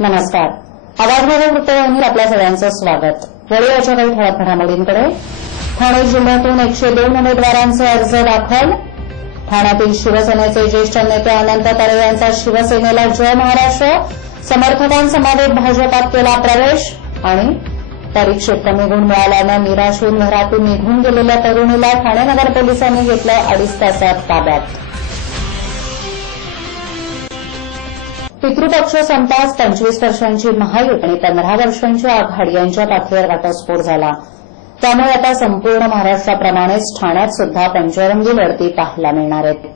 नमस्कार. आवाजवाणी वृत्तवाहिनीत आपल्या सगळ्यांचं स्वागत. वळूयाच्या काही ठळक घडामोडींकडे. ठाणे जिल्ह्यातून 102 उमेदवारांचे अर्ज दाखल. ठाण्यातील शिवसेनेचे ज्येष्ठ नेते अनंत तरे यांचा शिवसेनेला जय महाराष्ट्र. समर्थकांसमवेत भाजपात केला प्रवेश. आणि परीक्षेत कमी गुण मिळाल्यानं निराश होऊन घरातून निघून गेलेल्या तरुणीला ठाणे नगर पोलिसांनी घेतलं 2.5 तासात ताब्यात. पितृपक्ष संपताच 25 वर्षांची महायुती आणि 15 वर्षांची आघाडी यांच्यात अखेर घटस्फोट झाला. त्यामुळे आता संपूर्ण महाराष्ट्राप्रमाणेच ठाण्यात सुद्धा पंचरंगी लढती पाहायला मिळणार आहेत.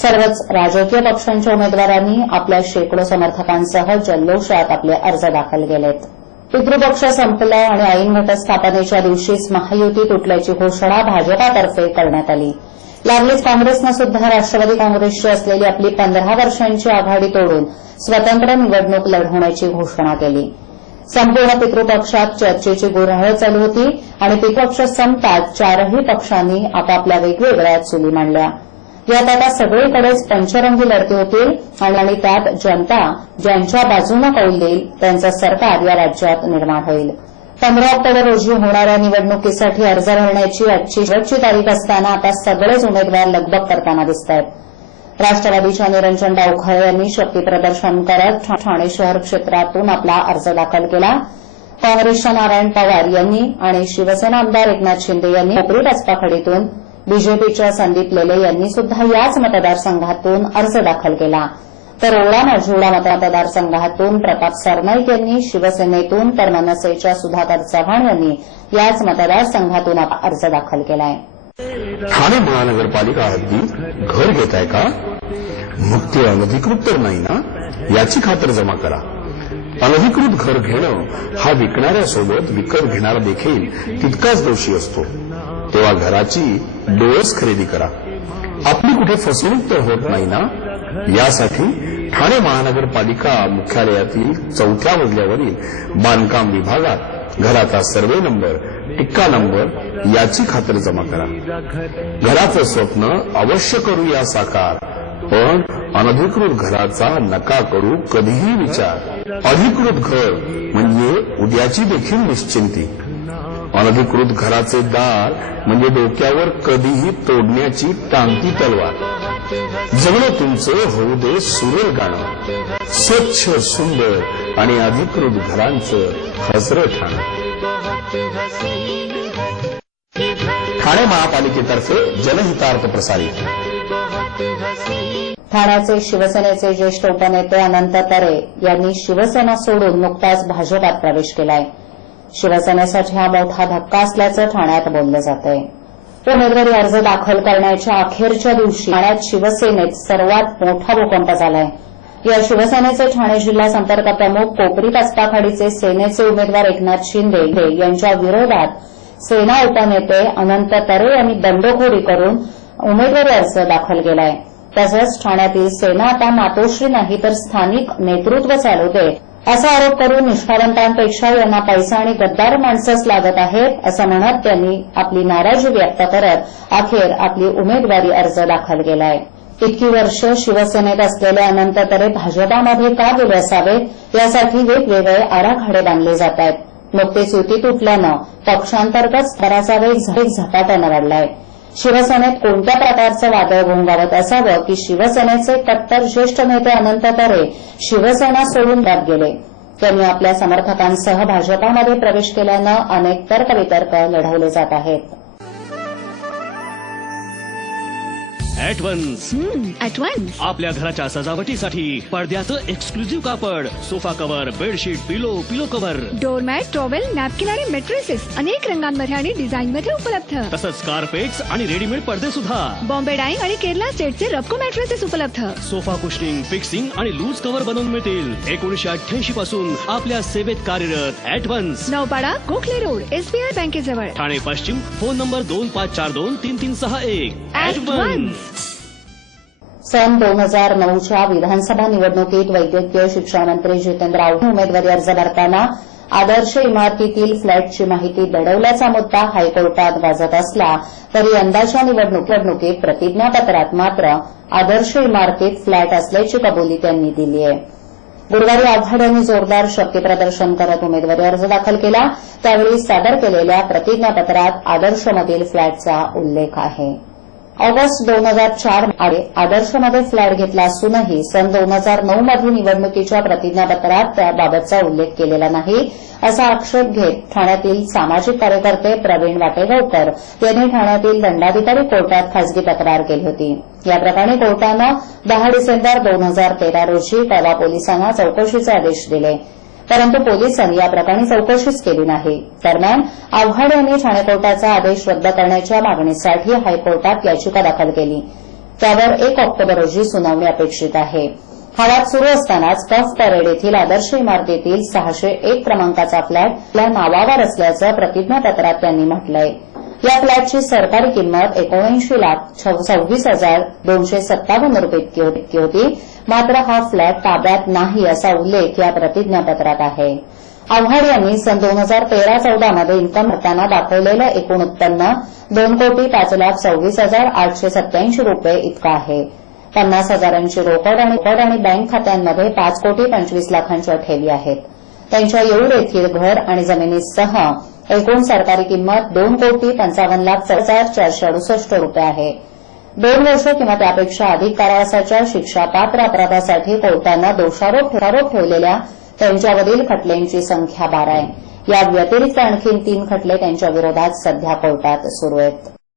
सर्वच राजकीय पक्षांच्या उमेदवारांनी आपल्या शेकडो समर्थकांसह जल्लोषात आपले अर्ज दाखल केलेत. पितृपक्ष संपला आणि ऐन घटस्थापनेच्या दिवशीच महायुती तुटल्याची घोषणा भाजपातर्फे करण्यात आली. लागलीच काँग्रेसनं सुद्धा राष्ट्रवादी काँग्रेसची असलेली आपली 15 वर्षांची आघाडी तोडून स्वतंत्र निवडणूक लढवण्याची घोषणा केली. संपूर्ण पितृपक्षात चर्चेची गुऱ्हाळ चालू होती आणि पितृपक्ष संपताच चारही पक्षांनी आपापल्या वेगवेगळ्या चुली मांडल्या. यात आता सगळीकडेच पंचरंगी लढती होतील आणि त्यात जनता ज्यांच्या बाजूनं कौल देईल त्यांचं सरकार या राज्यात निर्माण होईल. 15 ऑक्टोबर रोजी होणाऱ्या निवडणुकीसाठी अर्ज भरण्याची आजची शेवटची तारीख असताना आता सगळेच उमेदवार लगबग करताना दिसत आहेत. राष्ट्रवादीच्या निरंजन डावखरे यांनी शक्तीप्रदर्शन करत ठाणे शहर क्षेत्रातून आपला अर्ज दाखल केला. काँग्रेसच्या नारायण पवार यांनी आणि शिवसेना आमदार एकनाथ शिंदे यांनी कोपरी रस्पाखडीतून, बीजेपीच्या संदीप लेले यांनी सुद्धा याच मतदारसंघातून अर्ज दाखल केला. तर ओळा माजिवडा मतदारसंघातून प्रताप सरनाईक यांनी शिवसेनेतून, तर मनसेच्या सुधाकर चव्हाण यांनी याच मतदारसंघातून अर्ज दाखल केलाय. ठाणे महानगरपालिका हद्दीत घर घेताय का? मग ते अनधिकृत तर नाही ना, याची खातर जमा करा. अनधिकृत घर घेणं हा विकणाऱ्यासोबत विकत घेणारा देखील तितकाच दोषी असतो. तेव्हा घराची डोळस खरेदी करा. आपली कुठे फसवणूक तर होत नाही ना, यासाठी ठाणे महानगरपालिका मुख्यालयातील 4थ्या मजल्यावरील बांधकाम विभागात घराचा सर्वे नंबर, टिक्का नंबर याची खातर जमा करा. घराचं स्वप्न अवश्य करूया साकार, पण अनधिकृत घराचा नका करू कधीही विचार. अधिकृत घर म्हणजे उद्याची देखील निश्चिंती. अनधिकृत घराचे दार म्हणजे डोक्यावर कधीही तोडण्याची टांगती तलवार. जगणं तुमचं होऊ दे सुरेल गाणं, स्वच्छ सुंदर आणि अधिकृत घरांचं हजरं ठाणं. ठाणे महापालिकेतर्फे जनहितार्थ प्रसारित. ठाण्याचे शिवसेनेचे ज्येष्ठ उपनेते अनंत तरे यांनी शिवसेना सोडून नुकताच भाजपात प्रवेश केलाय. शिवसेनेसाठी हा मोठा धक्का असल्याचं ठाण्यात बोललं जातंय. उमेदवारी अर्ज दाखल करण्याच्या अखेरच्या दिवशी ठाण्यात शिवसेनेत सर्वात मोठा भूकंप झालाय. या शिवसेनेचे ठाणे जिल्हा संपर्क प्रमुख कोपरी रस्पाखडीचे सेनेचे उमेदवार एकनाथ शिंदे यांच्या विरोधात सेना उपनेते अनंत तरे यांनी बंडखोरी करून उमेदवारी अर्ज दाखल केलाय. तसंच ठाण्यातील सेना आता मातोश्री नाही तर स्थानिक नेतृत्व चालू दे असा आरोप करून निष्ठावंतांपेक्षा यांना पैसा आणि गद्दार माणसंच लागत आहेत असं म्हणत त्यांनी आपली नाराजी व्यक्त करत अखेर आपली उमेदवारी अर्ज दाखल केलाय. इतकी वर्ष शिवसेनेत असलेले अनंत तरे भाजपामध्ये का गेले असावेत यासाठी वेगवेगळे आराखडे बांधले जात आहेत. नुकतेच युती तुटल्यानं पक्षांतर्गत स्तराचा वेग झपाट्यानं वाढलाय. शिवसेनेत कोणत्या प्रकारचं वादळ घोंगावत असावं की शिवसेनेचे कट्टर ज्येष्ठ नेते अनंत तरे शिवसेना सोडून जात गेले. त्यांनी आपल्या समर्थकांसह भाजपामध्ये प्रवेश केल्यानं अनेक तर्कवितर्क लढवले जात आहेत. ॲडव्हान्स आपल्या घराच्या सजावटीसाठी पडद्याचं एक्सक्लुझिव्ह कापड, सोफा कव्हर, बेडशीट, पिलो कव्हर, डोरमॅट, टॉवेल, नॅपकिन आणि मॅट्रेसेस अनेक रंगांमध्ये आणि डिझाईनमध्ये उपलब्ध. तसंच कार्पेट्स आणि रेडीमेड पडदे सुद्धा. बॉम्बे डाईंग आणि केरला स्टेटचे रप्को मॅट्रेसेस उपलब्ध. सोफा कुशनिंग, फिक्सिंग आणि लूज कव्हर बनवून मिळतील. 1988 पासून आपल्या सेवेत कार्यरत advance, Naupada, Gokhale road, SBI बँकेजवळ, ठाणे पश्चिम. Phone number 25423361. ॲडव्हान्स. सन 2009च्या विधानसभा निवडणुकीत वैद्यकीय शिक्षण मंत्री जितेंद्र आव्हाड उमेदवारी अर्ज भरताना आदर्श इमारतीतील फ्लॅटची माहिती दडवल्याचा मुद्दा हायकोर्टात गाजत असला तरी यंदाच्या निवडणुकीत प्रतिज्ञापत्रात मात्र आदर्श इमारतीत फ्लॅट असल्याची कबुली त्यांनी दिली आहे. गुरुवारी आव्हाड यांनी जोरदार शक्तीप्रदर्शन करत उमेदवारी अर्ज दाखल केला. त्यावेळी सादर केलेल्या प्रतिज्ञापत्रात आदर्शमधील फ्लॅटचा उल्लेख आहे. ऑगस्ट 2004 मध्ये आदर्शमध्ये फ्लॅट घेतला असूनही सन 2009 मध्ये निवडणुकीच्या प्रतिज्ञापत्रात त्याबाबतचा उल्लेख केलेला नाही, असा आक्षेप घेत ठाण्यातील सामाजिक कार्यकर्ते प्रवीण वाटेगावकर यांनी ठाण्यातील दंडाधिकारी कोर्टात खासगी तक्रार केली होती. या प्रकरणी कोर्टानं 10 डिसेंबर 2013 रोजी तळवा पोलिसांना चौकशीचे आदेश दिले, परंतु पोलिसांनी या प्रकरणी चौकशीच केली नाही. दरम्यान आव्हाड यांनी ठाणे कोर्टाचा आदेश रद्द करण्याच्या मागणीसाठी हायकोर्टात याचिका दाखल केली. त्यावर 1 ऑक्टोबर रोजी सुनावणी अपेक्षित आहे. हा वाद सुरू असतानाच कफ परेड येथील आदर्श इमारतीतील 601 क्रमांकाचा फ्लॅट आपल्या नावावर असल्याचं प्रतिज्ञापत्रात त्यांनी म्हटलंय. या फ्लॅटची सरकारी किंमत 79,26,257 रुपये इतकी होती. मात्र हा फ्लॅट ताब्यात नाही असा उल्लेख या प्रतिज्ञापत्रात आहे. आव्हाड यांनी सन 2013-14 मध्ये इन्कम भरताना दाखवलेलं एकूण उत्पन्न 2,05,26,887 रुपये इतकं आहे. 50,000ची रोकड आणि बँक खात्यांमध्ये 5,25,00,000च्या ठेवी आहेत. त्यांच्या येऊर येथील घर आणि जमिनीसह एकूण सरकारी किंमत 2,55,04,468 रुपये आहे. 2 वर्ष किंवा त्यापेक्षा अधिक कारावासाच्या शिक्षापात्र अपराधासाठी कोर्टानं दोषारोप ठेवलेल्या त्यांच्यावरील खटल्यांची संख्या 12 आहे. या व्यतिरिक्त आणखी 3 खटले त्यांच्या विरोधात सध्या कोर्टात सुरू आहेत.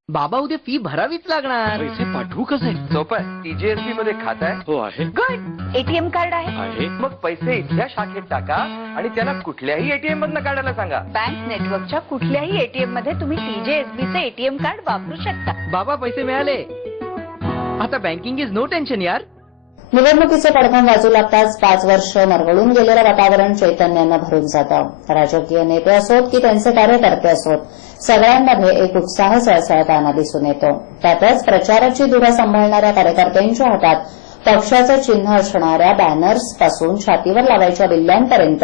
बाबा उद्या फी भरावीच लागणार. पैसे पाठवू कसे? सोपं आहे. TJSB मध्ये खातं आहे. हो आहे. गुड. एटीएम कार्ड आहे. मग पैसे इथल्या शाखेत टाका आणि त्याला कुठल्याही ATM मधनं काढायला सांगा. बँक नेटवर्कच्या कुठल्याही एटीएम मध्ये तुम्ही TJSBचे एटीएम कार्ड वापरू शकता. बाबा पैसे मिळाले. आता बँकिंग इज नो टेन्शन यार. निवडणुकीचे पडघम वाजू लागताच 5 वर्ष मरगळून गेलेलं वातावरण चैतन्यानं भरून जातं. राजकीय नेते असोत की त्यांचे कार्यकर्ते असोत, सगळ्यांमध्ये एक उत्साह सळसळताना दिसून येतो. त्यातच प्रचाराची धुरा सांभाळणाऱ्या कार्यकर्त्यांच्या हातात पक्षाचं चिन्ह असणाऱ्या बॅनर्स पासून छातीवर लावायच्या बिल्ल्यांपर्यंत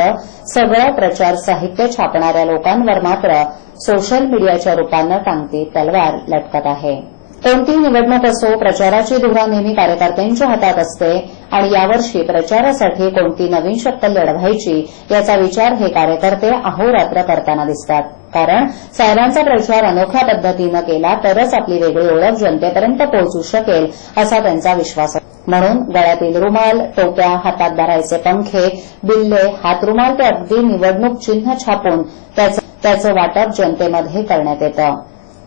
सगळं प्रचार साहित्य छापणाऱ्या लोकांवर मात्र सोशल मीडियाच्या रूपानं टांगती तलवार लटकत आहे. कोणती निवडणूक असो, प्रचाराची धुरा नेहमी कार्यकर्त्यांच्या हातात असते आणि यावर्षी प्रचारासाठी कोणती नवीन शक्कल लढवायची याचा विचार हे कार्यकर्ते अहोरात्र करताना दिसतात. कारण साहेबांचा प्रचार अनोख्या पद्धतीनं केला तरच आपली वेगळी ओळख जनतेपर्यंत पोहोचू शकेल असा त्यांचा विश्वास आहे. म्हणून गळ्यातील रुमाल, टोप्या, हातात धरायचे पंखे, बिल्ले, हातरुमाल ते अगदी निवडणूक चिन्ह छापून त्याचं वाटप जनतेमध्ये करण्यात येतं.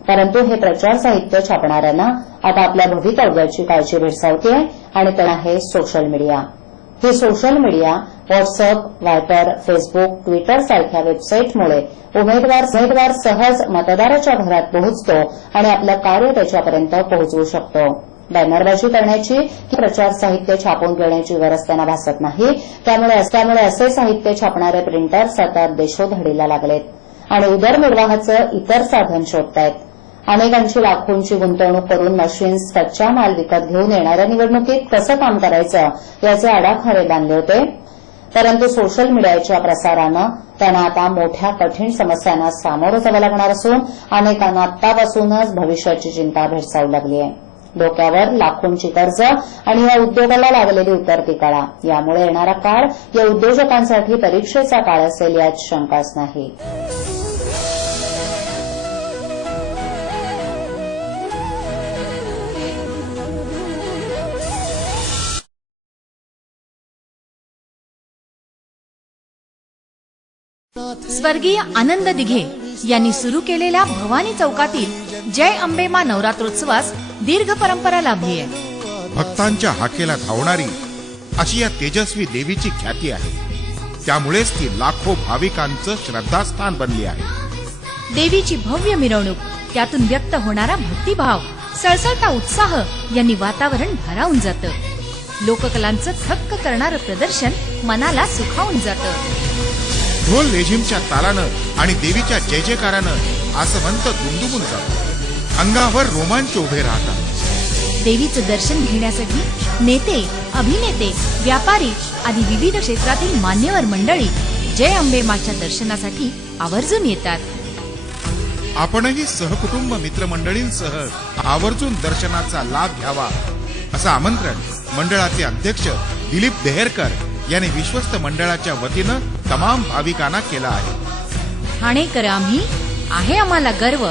परंतु हे प्रचार साहित्य छापणाऱ्यांना आता आपल्या भवितव्याची काळजी भेडसावते आणि ते आहे सोशल मीडिया. ही social media WhatsApp, Viber, Facebook, Twitter सारख्या वेबसाईटमुळे उमेदवार सहज मतदाराच्या घरात पोहोचतो आणि आपलं कार्य त्याच्यापर्यंत पोहोचवू शकतो. बॅनरबाजी करण्याची प्रचार साहित्य छापून घेण्याची गरज त्यांना भासत नाही. त्यामुळे असे साहित्य छापणारे प्रिंटर्स आता देशोधडीला लागलेत आणि उदरनिर्वाहाचं इतर साधन शोधतायत. अनेकांची लाखोंची गुंतवणूक करून मशीन्स, कच्चा माल विकत घेऊन येणाऱ्या निवडणुकीत कसं काम करायचं याचे आडाखडे बांधले होते. परंतु सोशल मीडियाच्या प्रसारानं त्यांना आता मोठ्या कठीण समस्यांना सामोरं जावं लागणार असून अनेकांना आतापासूनच भविष्याची चिंता भेडसावू लागली आहे. डोक्यावर लाखोंची कर्ज आणि या उद्योगाला लागलेली उतरती कळा यामुळे येणारा काळ या उद्योजकांसाठी परीक्षेचा काळ असेल यात शंकाच नाही. स्वर्गीय आनंद दिघे यांनी सुरू केलेल्या भवानी चौकातील जय अंबे मा नवरात्रोत्सवास दीर्घ परंपरा लाभली आहे. भक्तांच्या हाकेला धावणारी अशी या तेजस्वी देवीची ख्याती आहे. त्यामुळेच ती लाखो भाविकांचं श्रद्धास्थान बनली आहे. देवीची भव्य मिरवणूक, त्यातून व्यक्त होणारा भक्तिभाव, सळसळता उत्साह यांनी वातावरण भारावून जातं. लोककलांचं थक्क करणारं प्रदर्शन मनाला सुखावून जातं. ढोल लेझिमच्या तालानं आणि देवीच्या जय जयकारानं आसमंत दुमदुमून जातं. अंगावर रोमांच उभे राहतात. देवीचं दर्शन घेण्यासाठी नेते, अभिनेते, व्यापारी आदी विविध क्षेत्रातील मान्यवर मंडळी जय अंबे माच्या दर्शनासाठी आवर्जून येतात. आपणही सहकुटुंब मित्रमंडळींसह आवर्जून दर्शनाचा लाभ घ्यावा असं आमंत्रण मंडळाचे अध्यक्ष दिलीप देहेरकर यांनी विश्वस्त मंडळाच्या वतीनं तमाम भाविकांना केला आहे. ठाणेकर आम्ही, आहे आम्हाला गर्व.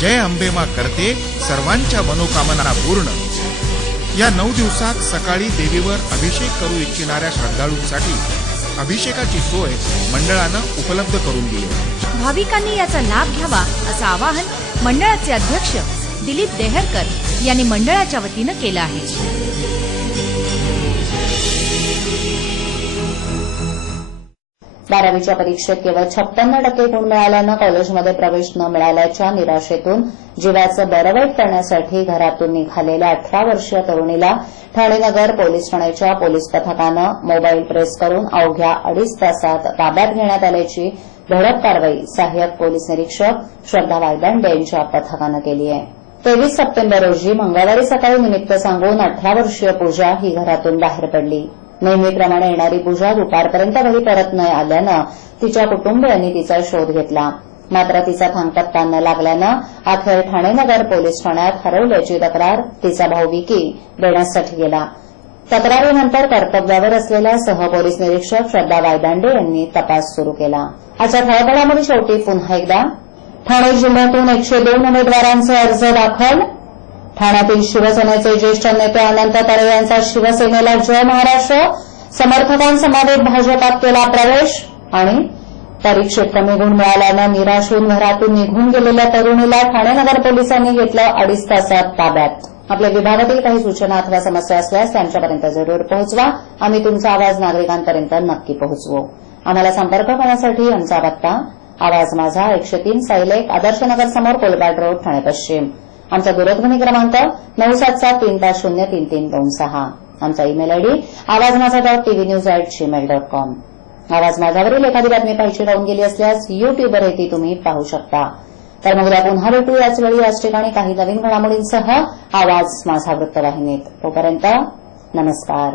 जय अंबेमा करते सर्वांच्या मनोकामना पूर्ण. या 9 दिवसात सकाळी देवीवर अभिषेक करू इच्छिणाऱ्या श्रद्धाळूंसाठी अभिषेकाची सोय मंडळानं उपलब्ध करून दिली. भाविकांनी याचा लाभ घ्यावा असं आवाहन मंडळाचे अध्यक्ष दिलीप देहरकर यांनी मंडळाच्या वतीनं केलं आहे. 12वीच्या परीक्षेत केवळ 56% गुण मिळाल्यानं कॉलेजमध्ये प्रवेश न मिळाल्याच्या निराशेतून जीवाचं बरं वाईट करण्यासाठी घरातून निघालेल्या 18 वर्षीय तरुणीला ठाणे नगर पोलीस ठाण्याच्या पोलीस पथकानं मोबाईल ट्रेस करून अवघ्या 2.5 तासात ताब्यात घेण्यात आल्याची धडक कारवाई सहाय्यक पोलीस निरीक्षक श्रद्धा वायदंडे यांच्या पथकानं केली आहे. 23 सप्टेंबर रोजी मंगळवारी सकाळी निमित्त सांगून 18 वर्षीय पूजा ही घरातून बाहेर पडली. नेहमीप्रमाणे येणारी पूजा दुपारपर्यंत घरी परत न आल्यानं तिच्या कुटुंबियांनी तिचा शोध घेतला. मात्र तिचा थांगपत्ता न लागल्यानं अखेर ठाणे नगर पोलीस ठाण्यात हरवल्याची तक्रार तिचा भाऊ विकी देण्यासाठी गेला. तक्रारीनंतर कर्तव्यावर असलेल्या सहपोलीस निरीक्षक श्रद्धा वायदांडे यांनी तपास सुरू केला. आजच्या ठळक घडामोडी शेवटी पुन्हा एकदा. ठाणे जिल्ह्यातून 102 उमेदवारांचे अर्ज दाखल. ठाण्यातील शिवसेनेचे ज्येष्ठ नेते अनंत तरे यांचा शिवसेनेला जय महाराष्ट्र. समर्थकांसमवेत भाजपात केला प्रवेश. आणि परीक्षेत कमी गुण मिळाल्यानं निराश होऊन घरातून निघून गेलेल्या तरुणीला ठाणे नगर पोलिसांनी घेतलं 2.5 तासात ताब्यात. आपल्या विभागातील काही सूचना अथवा समस्या असल्यास त्यांच्यापर्यंत जरूर पोहोचवा. आम्ही तुमचा आवाज नागरिकांपर्यंत नक्की पोहोचवू. आम्हाला संपर्क करण्यासाठी आमचा पत्ता आवाज माझा 103 सायलेक आदर्शनगर समोर कोलबाट रोड ठाणे पश्चिम. आमचा दूरध्वनी क्रमांक 9775033326. आमचा ईमेल आयडी awazmaza.tvnews@gmail.com. आवाज माझावरील एखादी बातमी पाहिजे राहून गेली असल्यास युट्यूबवर ती तुम्ही पाहू शकता. तर मग उद्या पुन्हा भेटू याच वेळी याच ठिकाणी काही नवीन घडामोडींसह आवाज माझा वृत्तवाहिनीत. तोपर्यंत नमस्कार.